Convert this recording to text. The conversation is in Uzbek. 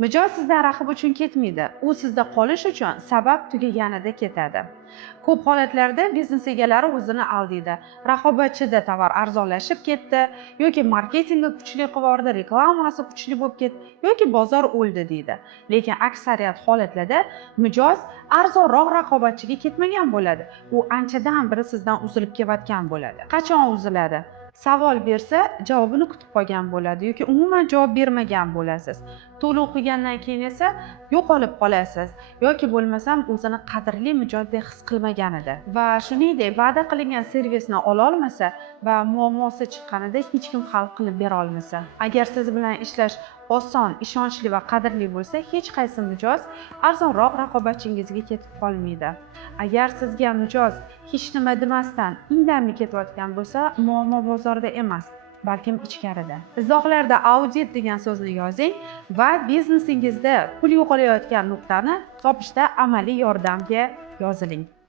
Mijoz sizdan raqib uchun ketmaydi. U sizda qolish uchun sabab tugaganida ketadi. Ko'p holatlarda biznes egalari o'zini aldaydi. Raqobatchida tovar arzonlashib ketdi yoki marketingi kuchli qilib yubordi, reklamasi kuchli bo'lib ketdi yoki bozor o'ldi deydi. Lekin aksariyat holatlarda mijoz arzonroq raqobatchiga ketmagan bo'ladi. U anchadan beri sizdan uzilib kelayotgan bo'ladi. Qachon uziladi? Savol bersa, javobini kutib qolgan bo'ladi yoki umuman javob bermagan bo'lasiz. To'liq o'qigandan keyin esa yo'qolib qolasiz yoki bo'lmasam o'zini qadrli mijozdek his qilmaganida va shuningdek va'da qilingan servisni ola olmasa va muammosi chiqqanida hech kim hal qilib bera olmasa. Agar siz bilan ishlash oson, ishonchli va qadrli bo'lsa, hech qaysi mijoz arzonroq raqobatchingizga ketib qolmaydi. Agar sizga mijoz hech nima demasdan indamay ketayotgan bo'lsa, muammo bozorda emas, balkim ichkarida. Izohlarda audit degan so'zni yozing va biznesingizda pul yo'qolayotgan nuqtani topishda amaliy yordamga yoziling.